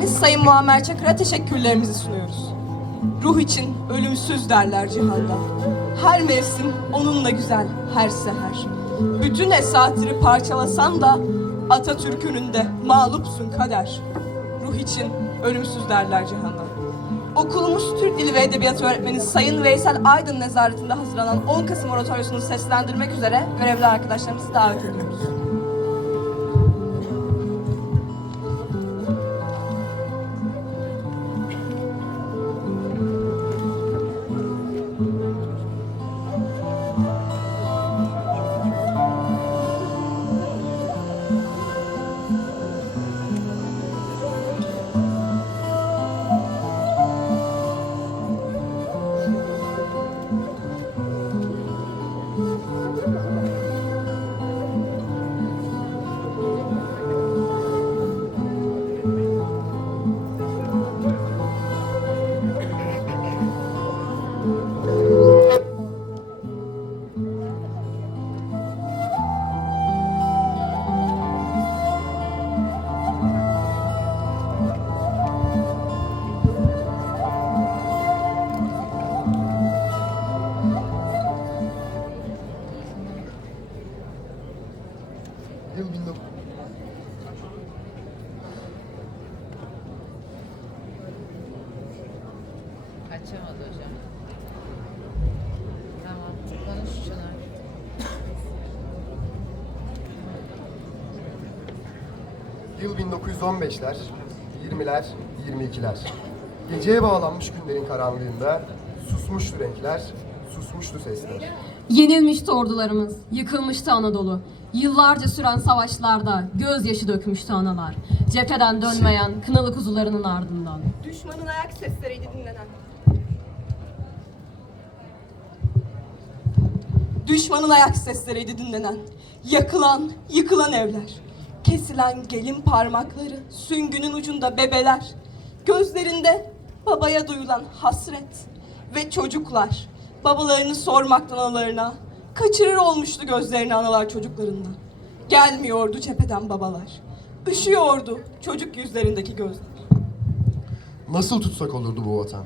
öğretmenimiz Sayın Muammer Çakır'a teşekkürlerimizi sunuyoruz. Ruh için ölümsüz derler cihanda. Her mevsim onunla güzel, her seher. Bütün esatiri parçalasan da Atatürk önünde mağlupsun kader. Ruh için ölümsüz derler cihanda. Okulumuz Türk Dili ve Edebiyatı öğretmeni Sayın Veysel Aydın nezaretinde hazırlanan 10 Kasım Oratoryosunu seslendirmek üzere görevli arkadaşlarımızı davet ediyoruz. Açamadı hocam. Tamam. Konuş Çınar. Yıl 1915'ler, 20'ler, 22'ler. Geceye bağlanmış günlerin karanlığında susmuştu renkler, susmuştu sesler. Yenilmişti ordularımız, yıkılmıştı Anadolu. Yıllarca süren savaşlarda gözyaşı dökmüştü analar. Cepheden dönmeyen kınalı kuzularının ardından. Düşmanın ayak sesleriydi dinlenen. Düşmanın ayak sesleriydi dinlenen. Yakılan, yıkılan evler. Kesilen gelin parmakları, süngünün ucunda bebeler. Gözlerinde babaya duyulan hasret. Ve çocuklar, babalarını sormaktan analarına, kaçırır olmuştu gözlerini analar çocuklarından. Gelmiyordu cepheden babalar. Üşüyordu çocuk yüzlerindeki gözler. Nasıl tutsak olurdu bu vatan?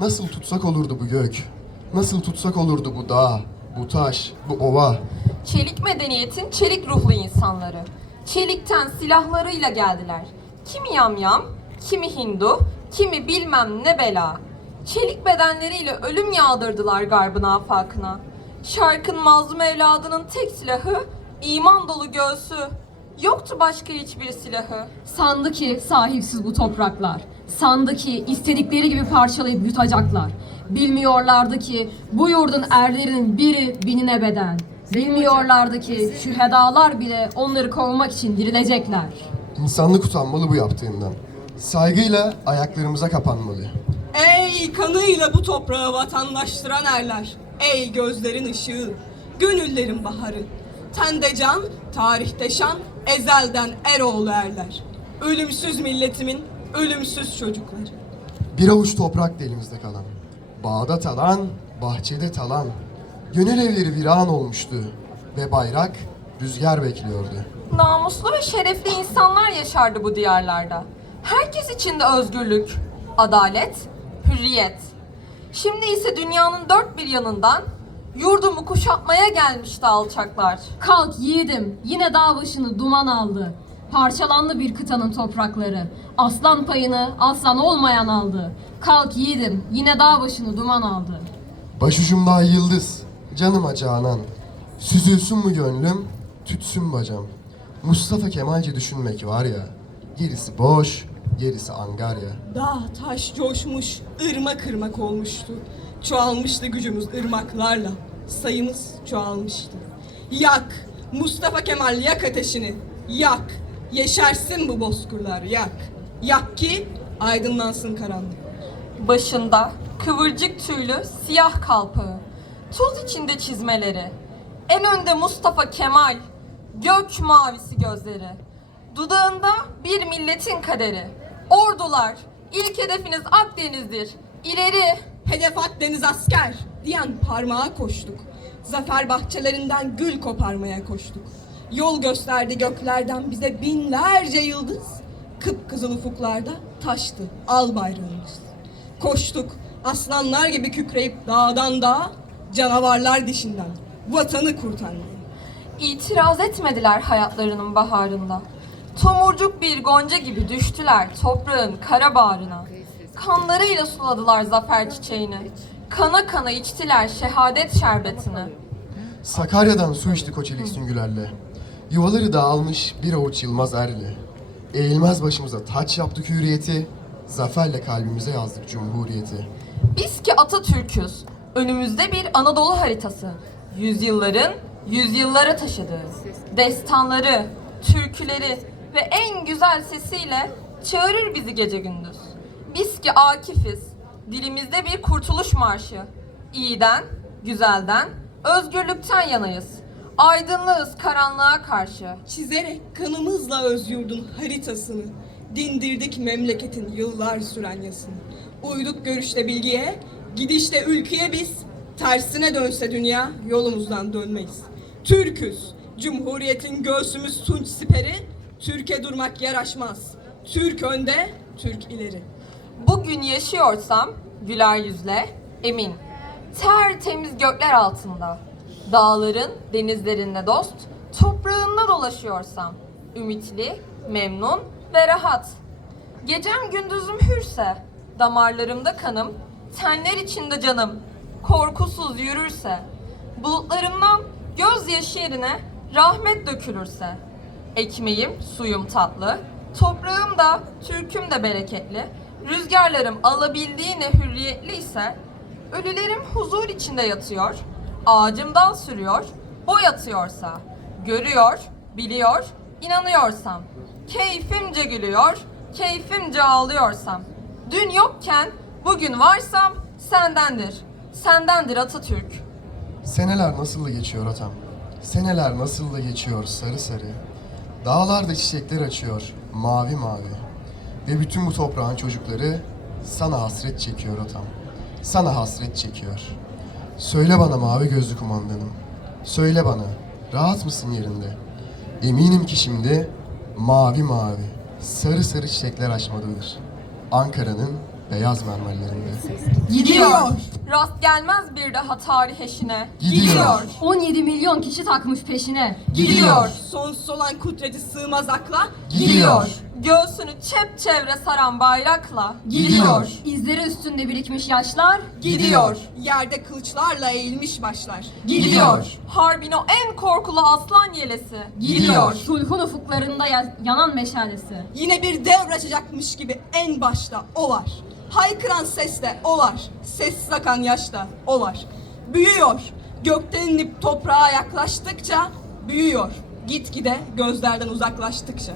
Nasıl tutsak olurdu bu gök? Nasıl tutsak olurdu bu dağ, bu taş, bu ova? Çelik medeniyetin çelik ruhlu insanları. Çelikten silahlarıyla geldiler. Kimi yamyam, kimi hindu, kimi bilmem ne bela. Çelik bedenleriyle ölüm yağdırdılar garbın afakına. Şarkın mazlum evladının tek silahı, iman dolu göğsü. Yoktu başka hiçbir silahı. Sandı ki sahipsiz bu topraklar. Sandı ki istedikleri gibi parçalayıp yutacaklar. Bilmiyorlardı ki bu yurdun erlerinin biri binine beden. Bilmiyorlardı ki şu hedalar bile onları kovmak için dirilecekler. İnsanlık utanmalı bu yaptığından. Saygıyla ayaklarımıza kapanmalı. Ey kanıyla bu toprağı vatandaştıran erler. Ey gözlerin ışığı, gönüllerin baharı. Tende can, tarihte şan, ezelden eroğlu erler. Ölümsüz milletimin ölümsüz çocukları. Bir avuç toprak da elimizde kalan. Bağda talan, bahçede talan. Gönül evleri viran olmuştu ve bayrak rüzgar bekliyordu. Namuslu ve şerefli insanlar yaşardı bu diyarlarda. Herkes için de özgürlük, adalet, hürriyet. Şimdi ise dünyanın dört bir yanından yurdumu kuşatmaya gelmişti alçaklar. Kalk yiğidim, yine dağ başını duman aldı. Parçalandı bir kıtanın toprakları. Aslan payını aslan olmayan aldı. Kalk yiğidim, yine dağ başını duman aldı. Başucumda yıldız, canıma canan. Süzülsün mü gönlüm, tütsün bacam. Mustafa Kemalci düşünmek var ya, gerisi boş, gerisi angarya. Dağ taş coşmuş, ırmak ırmak olmuştu. Çoğalmıştı gücümüz ırmaklarla. Sayımız çoğalmıştı. Yak, Mustafa Kemal yak ateşini. Yak, yeşersin bu bozkırlar yak. Yak ki aydınlansın karanlık. Başında kıvırcık tüylü siyah kalpağı, tuz içinde çizmeleri, en önde Mustafa Kemal, gök mavisi gözleri, dudağında bir milletin kaderi. Ordular, ilk hedefiniz Akdeniz'dir. İleri, Hedef Akdeniz asker diyen parmağa koştuk. Zafer bahçelerinden gül koparmaya koştuk. Yol gösterdi göklerden bize binlerce yıldız. Kıpkızıl ufuklarda taştı al bayrağımız. Koştuk aslanlar gibi kükreyip dağdan dağa, canavarlar dişinden vatanı kurtarmaya. İtiraz etmediler hayatlarının baharında. Tomurcuk bir gonca gibi düştüler toprağın kara bağrına. Kanlarıyla suladılar zafer çiçeğini. Kana kana içtiler şehadet şerbetini. Sakarya'dan su içti Koçelik süngülerle. Yuvaları dağılmış bir avuç yılmaz erle. Eğilmez başımıza taç yaptık hürriyeti. Zaferle kalbimize yazdık cumhuriyeti. Biz ki Atatürk'üz. Önümüzde bir Anadolu haritası. Yüzyılların yüzyıllara taşıdığı. Destanları, türküleri ve en güzel sesiyle çağırır bizi gece gündüz. Biz ki Akif'iz. Dilimizde bir kurtuluş marşı. İyiden, güzelden, özgürlükten yanayız. Aydınlığız karanlığa karşı. Çizerek kanımızla özyurdun haritasını. Dindirdik memleketin yıllar süren yasını. Uyduk görüşte bilgiye, gidişte ülkeye biz. Tersine dönse dünya yolumuzdan dönmeyiz. Türküz, Cumhuriyetin göğsümüz tunç siperi. Türkiye durmak yaraşmaz. Türk önde, Türk ileri. Bugün yaşıyorsam güler yüzle emin. Tertemiz gökler altında. Dağların denizlerinde dost, toprağında dolaşıyorsam. Ümitli, memnun ve rahat. Gecem gündüzüm hürse, damarlarımda kanım, tenler içinde canım. Korkusuz yürürse, bulutlarımdan gözyaşı yerine rahmet dökülürse. Ekmeğim, suyum tatlı, toprağım da, türküm de bereketli, rüzgarlarım alabildiğine hürriyetli ise, ölülerim huzur içinde yatıyor, ağacım dal sürüyor, boy atıyorsa, görüyor, biliyor, inanıyorsam, keyfimce gülüyor, keyfimce ağlıyorsam, dün yokken bugün varsam sendendir, sendendir Atatürk. Seneler nasıl geçiyor atam. Seneler nasıl da geçiyor sarı sarı. Dağlarda çiçekler açıyor mavi mavi. Ve bütün bu toprağın çocukları sana hasret çekiyor atam. Sana hasret çekiyor. Söyle bana mavi gözlü kumandanım. Söyle bana rahat mısın yerinde? Eminim ki şimdi mavi mavi sarı sarı çiçekler açmalıdır. Ankara'nın beyaz mermerlerinde. Gidiyor. Rast gelmez bir daha tarih eşine. Gidiyor. 17 milyon kişi takmış peşine. Gidiyor. Sonsuz olan kudreti sığmaz akla. Gidiyor. Göğsünü çepçevre saran bayrakla. Gidiyor. İzleri üstünde birikmiş yaşlar. Gidiyor. Yerde kılıçlarla eğilmiş başlar. Gidiyor. Harbin o en korkulu aslan yelesi. Gidiyor. Sulhun ufuklarında ya- yanan meşalesi. Yine bir devr açacakmış gibi en başta o var. Haykıran sesle o var. Sessiz akan yaşta o var. Büyüyor. Gökten inip toprağa yaklaştıkça büyüyor. Gitgide gözlerden uzaklaştıkça.